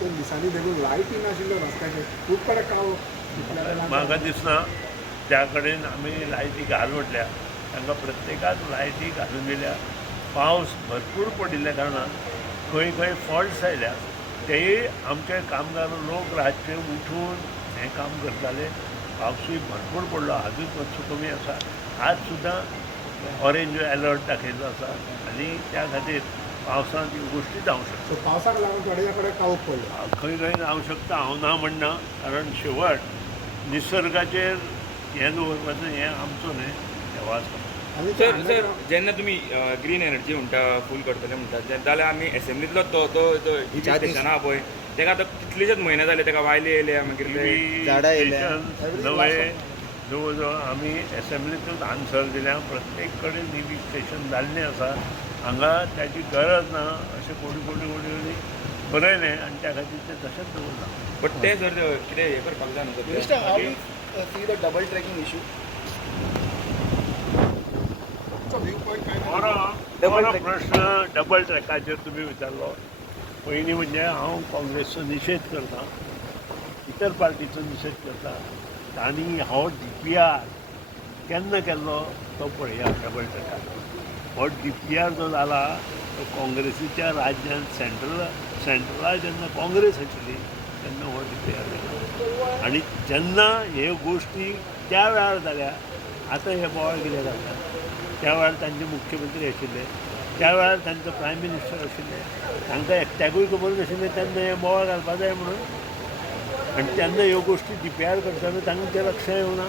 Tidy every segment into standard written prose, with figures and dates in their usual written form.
2 दिसांनी देखून लायटी नाशिल्ल्यो रस्त्याचेर खूब कडेन काळो म्हाका दिसना ज्या कडेन आमी लायटी घाल म्हटल्या तांकां प्रत्येकाक लायटी घालून दिल्या. पावस भरपूर पडिल्ल्या कारणान खंय खंय फॉल्ट्स आयल्या तेय आमचे कामगार लोक रातचे उठून हें काम करताले. पावसूय भरपूर पडलो, आजूच मातसो कमी आसा. आज सुद्दां ऑरेंज अलर्ट दाखयल्लो आसा आनी त्या खातीर पावसांत ह्यो गोश्टी जावंक शकता. सो पावसाक लागून थोड्या कडेन काळोख पडलो. खंय खंय जावंक शकता, हांव ना म्हणना. कारण शेवट निसर्गाचेर हें दवरपाचें हें आमचो न्हय, देवाचो. आनी सर जेन्ना तुमी ग्रीन एनर्जी म्हणटा फूल करतले म्हणटा जाल्यार आमी एसेंब्लींतलो तो हिल स्टेशन आहा पळय तेका आतां कितलेशेच म्हयने जाले, तेका वायले येयल्या मागीर झाडां येयल्या. नवे जवळ जवळ आमी एसेंब्लींतूच आन्सर दिल्या. प्रत्येक कडेन निवी स्टेशन जाल्लें आसा. हांगा त्याची गरज ना अशें कोणी कोणी कोणी बरयलें आनी त्या खातीर तें तशेंच दवरलां. बट ते जर कितें हें करपाक जाय न्हू Minister, how do you see the double tracking issue? View point काय बरो प्रश्न डबल ट्रॅकाचेर तुमी विचारलो. पयलीं म्हणजे हांव काँग्रेसचो निशेध करता, इतर पार्टीचो निशेध करता. आनी हो DPR केन्ना केल्लो तो पळया. डबल ट्रॅकाचो हो DPR जो जाला तो काँग्रेसीच्या राज्यांत सेंट्रला जेन्ना काँग्रेस आशिल्ली तेन्ना हो DPR केल्लो. आनी जेन्ना ह्यो गोश्टी त्या वेळार जाल्या, आतां हे बोवाळ कितें जाता, त्या वेळार तांचे मुख्यमंत्री आशिल्ले, त्या वेळार तांचो प्रायम मिनिस्टर आशिल्ले, तांकां एकट्याकूय खबर नाशिल्लें तेन्ना हे बोवाळ घालपा जाय म्हणून. आनी तेन्ना ह्यो गोश्टी DPR करताना तांकां तें लक्षां येवना.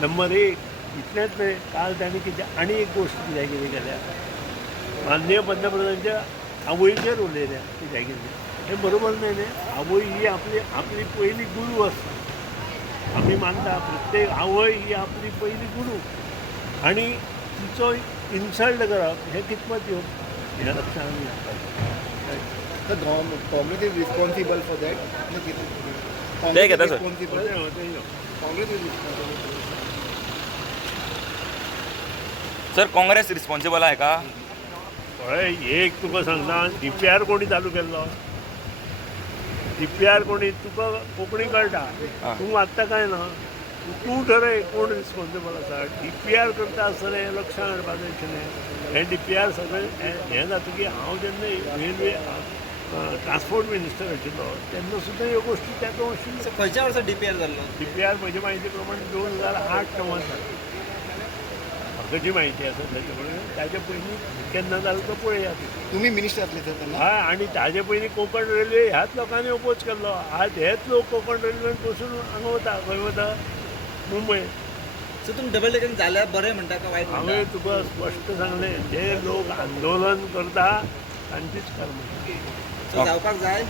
नंबर 1 इतलेंच न्हय, काल तांणी कितें आनी एक गोश्ट कितें केल्या, माननीय पंतप्रधानांच्या आवयचेर उलयल्या कित्याक कितें. हें बरोबर न्हय न्ही. आवय ही आपली पयली गुरू आसता. आमी मानता प्रत्येक आवय ही आपली पयली गुरू आनी तिचो इन्सल्ट करप हें कितपत योग्य हें लक्षांत येता. The Congress is responsible for that. Take it, that's it. Responsible. Congress is responsible. Sir Congress responsible आहे का? पळय एक तुका सांगता, DPR कोणी चालू केल्लो? DPR कोणी? तुका कोंकणी कळटा, तूं वाचता काय ना? तूं ठरय कोण रिस्पॉन्सिबल आसा. DPR करता आसतना हें लक्षांत हाडपा जाय आशिल्लें. हें DPR सगळें हें जातकीर हांव जेन्ना रेल्वे ट्रान्सपोर्ट मिनिस्टर आशिल्लो तेन्ना सुद्दां ह्यो गोश्टी तेन्ना आशिल्ल्यो. खंयच्या वर्सा DPR जाल्लो? DPR म्हजे म्हायती प्रमाणे 2008-9 जालो. म्हाका जी म्हायती आसा ताचे प्रमाणे ताचे पयलीं केन्ना जालो तो पळया. तुम्ही मिनिस्टर आसले तर तेन्ना? हय, आनी ताजे पयलीं कोंकण रेल्वे ह्याच लोकांनी ओपोज केल्लो. आज हेच लोक कोंकण रेल्वेन बसून हांगा वता. खंय वता? मुंबय. सो तुमी डबल ट्रॅकिंग जाल्यार बरें म्हणटा का वायट म्हणटा? हांवें तुका स्पश्ट सांगलें, जे लोक आंदोलन करता तांचीच कर्म. सो जावपाक जाय.